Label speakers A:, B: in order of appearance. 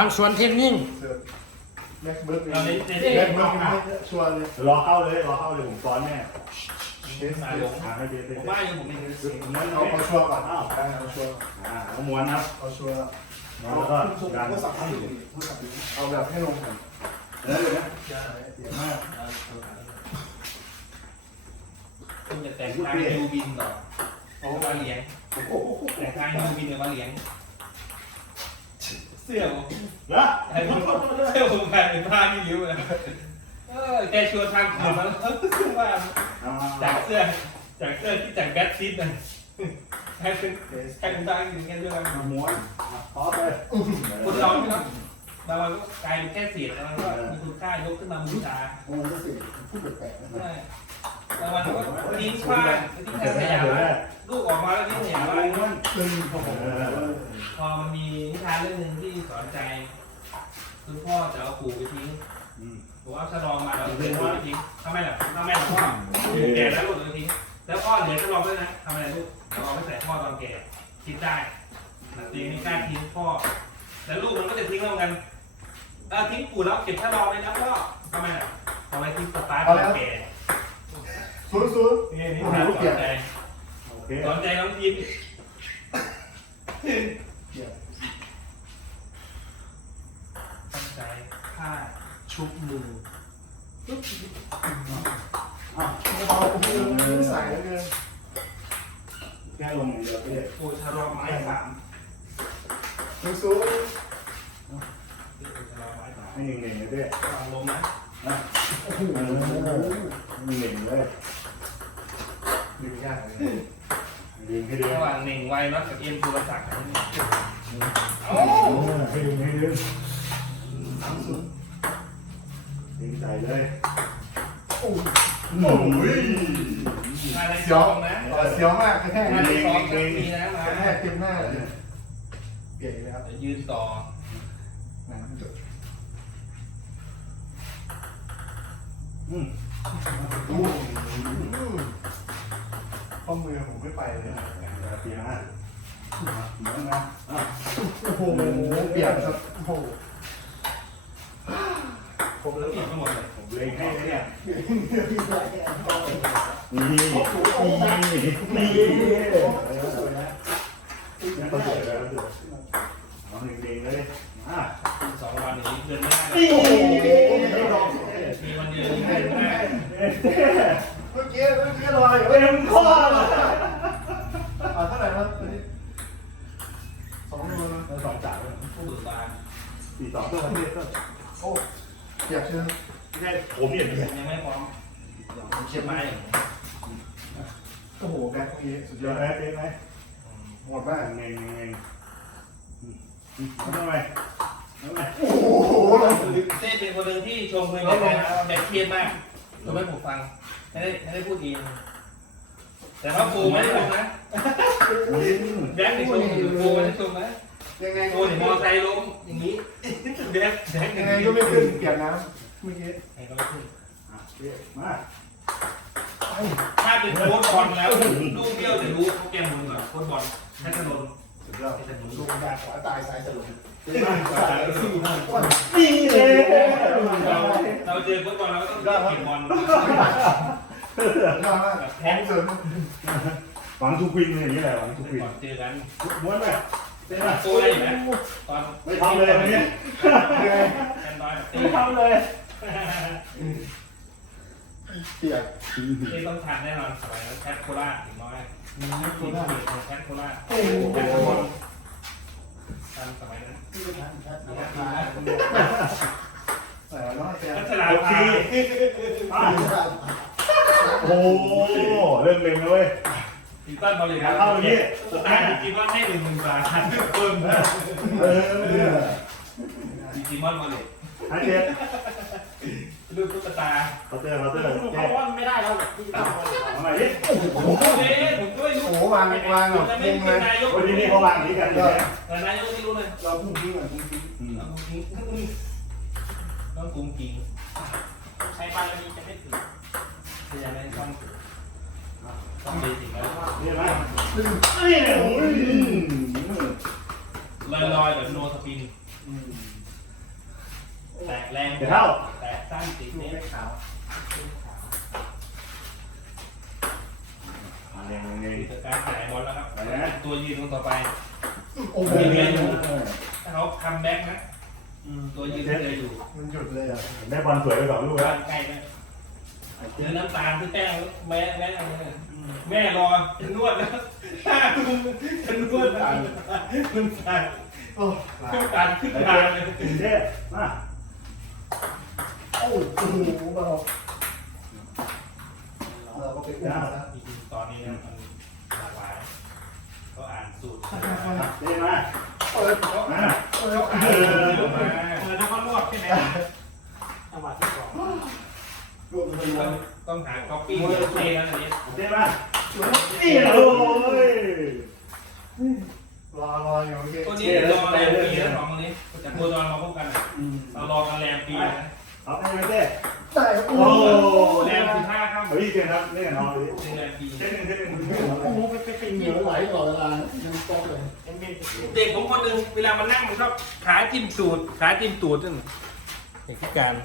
A: ทางสวนเทนนิ่ง
B: เสิร์ฟแม็กเบิร์ก
C: เราในใน
B: แม็
C: เด็
B: ก
C: ก
B: เบิร์กชัวร์เลย
D: รอเข้าเลยรอเข้าเลยผมซ้อนแน่
B: เทส
C: สาย
B: เท
C: ล
B: ส
C: ง
D: หาให้เจ๊เจ๊
C: ผมว่าอยู่ผมมี
D: ม้วน
B: เอา
D: เอา
B: เอาชัวร์ก่อนเอาเอาชัวร์
D: อ่าเอาม้วนครับ
B: เอาชัวร์
D: ม้วนแล้วก็ดัน
B: ก็สับให้อยู่เอาแบบให้ลงก่อน
D: แล้วเลยนะ
B: เสียมาก
C: คุณจะแต่งทางยูบินต่อโอ้มาเลี้ยงแต่งทางยูบินเนี่ยมาเลี้ยง เสื้อผม
D: แล้ว
C: ไอ้ผมเสื้อผมกลายเป็นผ้าที่ยิ้วนะเออแกชวนทางผมแล้วว่า
D: เอา
C: จากเสื้อจากเสื้อที่จากแบทซิดนะให้เป็น
B: เทส
C: ให้เป็นทางอย่างเงี้ยด้วยกัน
D: เอาม้วนพอไป
C: คนเราไม่รับบางวันก็กลายเป็นแค่เศษแล้วมันก็มีคุณค่ายกขึ้นมาบูชา
B: โอ้ก็เสียพูดแปลกๆนะ
C: ใช่วันก็ทิ้งขว้างทิ้งแค่ขยะไว้ลูกออกมาแล้วทิ้งขยะไว้
D: ม้ว
C: พอมันมีนิทานเรื่องหนึ่งที่สอนใจคือพ่อจะเอาปู่ไปทิ้ง
D: อืม
C: บอกว่าถ้าลองมาเราเป็นปู่ไปทิ้งทำไมล่ะทำไมล่ะพ่อแก่แล้วลูกไปทิ้งแล้วพ่อเหลือจะลองด้วยนะทำไมล่ะลูกเอาไปใส่พ่อตอนแก่คิดได้แต่ตีไม่กล้าทิ้งพ่อแล้วลูกมันก็จะทิ้งเรากันเออทิ้งปู่แล้วเก็บถ้าลองไว้นะพ่อทำไมล่ะเอาไว้ทิ้งสตาร์ทตอนแก่
B: ศูนย์ศูนย์
C: นี่นี่ทานสอนใจ
D: โอเค
C: สอนใจน้องพิมตั้งใจผ้าชุบมือ
D: อะ
B: เบาๆคือใส่แล้วเกิน
D: แค่ลงอย่างเดียวพี่
C: โอ้ชะลอไม้สาม
B: ศูนย์ศูนย์
C: ชะลอไม้สาม
D: ให้หนึ่งๆเลยพี่
C: วางลมนะ
D: นะ
B: โอ้โห
D: เออหนึ่งเลย
B: ดึงยากเลย
D: ดึงให้ดึง
C: ระหว่างหนึ่งไวน็อตกับเอ็มสุรศักดิ์
D: เออให้ดึงให้ดึง
B: สามศูนย์
D: ดึงใจเลย
B: โอ้โห
D: โอ้ย
C: อะไร
B: เสี
C: ส
B: ย
C: อ
B: ว
C: งนะ
B: เสียวมากกระแทก
C: อะไรสองก็มีนะมาก
B: ระแทกเต็มหน้าเลยเปลี่ยนเลยครับ
C: ยืนต่อ
B: นะจบ
D: อืม
B: อู้ ข้อมือผมไม่ไปเลย
D: เสียฮะเหมือนนะอะ
B: โอ้โหเปียนครับโอ้โห
C: ผมแล้วผิดทั้งหมดเลย
D: ผมเล็งให้เลยเนี่ย
B: นี่
D: นี่นี่นี่ต้องสวยแล้วเอาหนึ่งเด้งเลยอะ
C: สองวันนี้เดินไม่ได้ เมื่
B: อกี้เมื่อกี้ลอย
D: เต็มข้อเลย
B: อ่าเท่าไหร่ครับสองโลนะ
D: สองจ่าย
C: ผู้บุกบาน
D: สี่สองตัวประเทศก็
B: โอ้อยากเชื่อ
D: ไม่ใช่ผมอย่างเดียว
C: ยังไม่พร้อมผมเชียร์ไม้
B: โอ้โหแบ็คเมื่อกี้สุด
D: ย
B: อ
D: อะ
B: ด
D: ไหมเป็นไหม
B: หมาก
D: เงงเงไงไมทำไม
B: โอ้โห
C: เต้เป็นคนหนึ่งที่ชมมือแบบแบบเครียดมาก ชมให้ผมฟังไม่ได้ไม่ได้พูดเองแต่ว่าปูไม่ได้ชมนะแดกในชมปูไม่ได้ชมนะ
B: ยังไง
C: ปูเห็นมอไซค์ล้มอย่างนี้แดกแดก
B: ยังไงก็ไม่ขึ้นเปลี่ยนน้ำเมื่อกี้
C: ไงก็ไม่ขึ้น
D: มา
C: ถ้าเป็นโค้ชบอลแล้วลูกเบี้ยวจะรู้เขาแกมุนแบบโค้ชบอลแค่ถนน
B: สุดยอด
C: แค่ถนน
B: ลูกดาขวาตายซ้ายสลบ
D: นี่เลย
C: เราเราเจอโค้ชบอลเราก็ต้องเก็บบอล
B: ยอดมากแทงเสริม
D: หวังทุกวินอย่างนี้แหละหวังทุกวิน
C: ก่อนเจอกัน
D: ม้วนไหมเต้นไหม
C: ตัวอะไรนะตอน
D: ไม่ทำเลยวันนี้
B: ยังไง
C: แอนดรอยตี
D: ไม่ทำเลย
B: เปลี่ยน
C: นี่ต้องทานแน่นอนสมัยนั้นแคทโคราชถึงน้อยมีทีมเด็กของแคทโคราช
B: โอ้โห
C: แคทโคราชทันสมัยนั้น
B: แต่น้อยแก
C: พัชรา
D: โอเคโอ้เริ่มเล็งแล้วเว้ย
C: ทีต้นบอลเลย
D: เข้าอย่างนี้
C: สตาร์ทคิดว่าให้หนึ่งหมื่นบาทเพิ่มนะ
D: เออ
C: ดีจิมอนบอลเลย
D: ฮันเจ็ด
C: ลูกตุ๊กตา
D: เขาเจอเขาเจอ
C: เพ
D: แก้
C: ราว่าไม่ได้แล้วพี่ต้น
D: ทำไมดิ
C: ผมช่วยผมช่วย
B: โอ้โหวางวางแบบ
C: จะ
B: ง
C: ไม่
B: ง
C: เล
B: ย
D: วันนี้เขาวางที่กันอยู่แล้ว
C: แต่นายกไม่รู้เลย
B: เราพุ่งทิ้งก่อนพุ่งทิ้ง
C: ต้องกุ้งกิ่งใช้ไปแล้วนี้จะไม่ถึงพยายามไม่ต้องถึงต้องดีจริงแล้ว
D: นี่ไหม
B: ซึ่ง
D: นี่โอ้ย
C: ลอยลอยแบบโนสปินแรง
D: เดี๋ยวเท่า
C: แต่สั้นติด
B: ลูก
C: เน็ต
B: เล็กขาว
D: เร็วเร็ว
C: คือการขายบอลแล้วครับ
D: ไปนะ
C: ตัวยืนคนต่อไป
B: โอ้โห
C: ถ้าเขาคัมแบ็กนะอืม ตัวยืนเลยอยู่
B: มันหยุดเลยอะ
D: ได้บอลสวยไปสองลูกแล้ว
C: บ้านใกล้ไหมเจอน้ำตาลคือแป้งแม่แม่อะไรเนี่ยแม่รอจะนวดแล้วจะนวดแล้วน้ำตาล
B: โอ้
C: น้ำตาลขึ้น
D: ไป
C: ตา
D: เจ๊
C: เลย
D: ถึงเจ๊มา
B: โอ้โหเบาเราก็ไปอุ้มแล้ว
C: จริงๆตอนนี้เนี่ยมันหลากหลายก็อ่านสูตร
D: เจ๊มา
B: เปิด
C: เขา
D: มา
B: เปิด
C: อ่าน ใช่ไหมจังหวะที่สอง
B: รวมเป็นวัน
C: ต้องหาก๊อปปี้เยอะเลยนะอันนี้
D: เจ๊มา
B: นี่
D: โอ้ย
B: รอรออยู่โอเค
C: ตัวนี้รอแรมปีแล้วสองคนนี้จากตัวตอนมาพบกันเรารอกันแรมปีนะ
D: เอาไปเจ๊
B: แต่โอ้
D: โอ้
B: โห
C: แรมสิบห้า ครับ
D: เล่นกับน้องดิ
C: เป็น
D: หนึ่งเจ๊หนึ่ง
B: โอ้โหไปไปเหนียวไหลตลอดเวลายังต๊ะเลย
C: เด็กผมคนหนึ่งเวลามันนั่งมันชอบขาจิ้มตูดขาจิ้มตูดนั่นเด็กพิการ